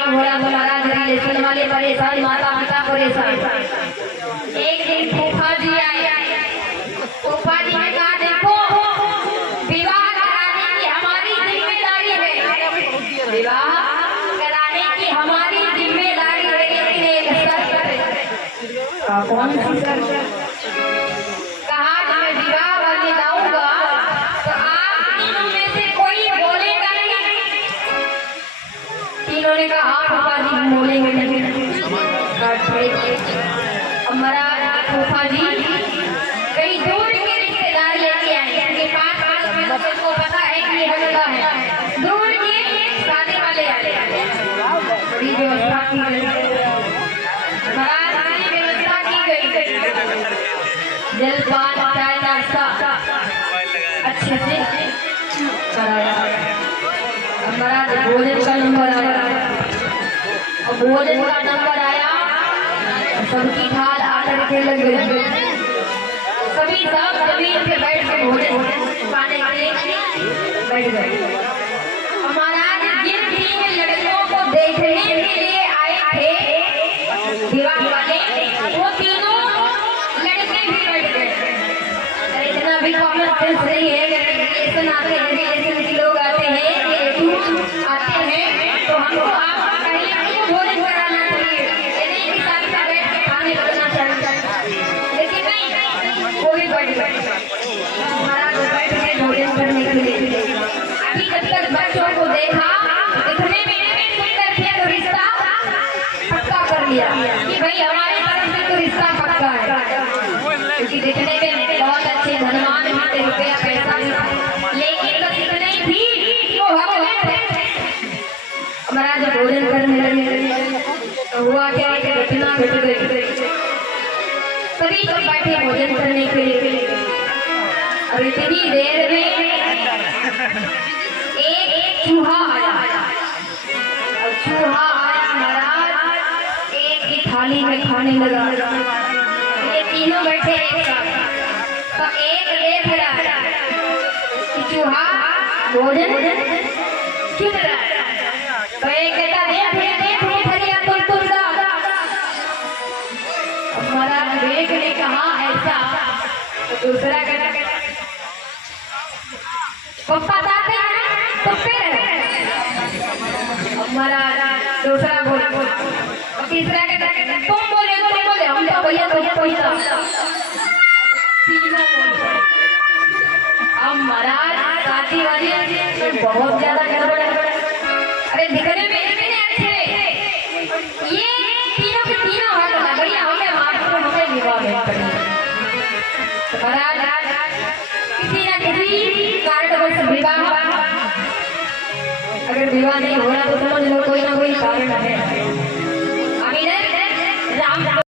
नहीं हो रहा तो महाराज रिलेशन वाले परेशान, माता पिता परेशान। एक दिन फूफा जी आए, फूफा जी ने कहा देखो विवाह कराने की हमारी जिम्मेदारी है, विवाह कराने की हमारी जिम्मेदारी है, लेकिन एक शर्त है। कौन सी शर्त? कहा मैं विवाह करने जाऊंगा तो आप तीनों में से कोई बोलेगा नहीं। तीनों ने कहा फूफा जी बोलेंगे नहीं। हमारा फूफा जी कई दूर के रिश्तेदार लेके आए, उनके पास को पता है कि यह जगह है, दूर के शादी वाले आए, बड़ी व्यवस्था की गई, महाराज की व्यवस्था की गई, जलपान चाय नाश्ता अच्छे से कराया। महाराज भोजन का नंबर आया, और भोजन का नंबर आया, सबकी थाल आकर के लग गई, सभी सब जमीन पे बैठ के भोजन पाने के लिए बैठ गए। महाराज जिन 3 लड़कियों को देखने के लिए आए थे विवाह वाले, वो तीनों लड़के भी बैठ गए। इतना भी कॉमन सेंस नहीं है, रिलेशन आते हैं, रिलेशन के लोग आते हैं, आते हैं तो हमको आप पहले भोजन कराना चाहिए, नहीं कि साथ में बैठ के खाने लगना चाहिए, लेकिन नहीं, कोई बैठ गए। महाराज बैठ गए भोजन करने के लिए। अभी जब तक बच्चों को देखा, दिखने में सुंदर थे तो रिश्ता पक्का कर लिया कि भाई हमारे तरफ से तो रिश्ता पक्का है, क्योंकि दिखने में बहुत अच्छे धनवान भी थे, रुपया पैसा भी था, लेकिन बस इतने भी वो महाराज भोजन करने लगे तो हुआ क्या कि घटना घट गई। सभी लोग बैठे भोजन करने के लिए, और इतनी देर में एक चूहा आया, और चूहा आया महाराज एक ही थाली में खाने लगा। ये तीनों बैठे एक साथ, तो एक देख रहा कि चूहा भोजन चुन रहा है, तो एक कहता देख भैया तुम महाराज देख ने कहा ऐसा, तो दूसरा कहता पप्पा दाते तो फिर महाराज दूसरा बोला, और तीसरा कहता तुम बोले हम तो भैया तुझे पैसा। अब महाराज शादी वाली बहुत ज्यादा गड़बड़ है, अरे दिखने में इतने अच्छे, ये तीनों के तीनों हाथ लगा भैया हमें मार दो, हमें विवाह नहीं करना। महाराज किसी न किसी कारणवश विवाह, अगर विवाह नहीं हो रहा तो समझ लो कोई ना कोई कारण है।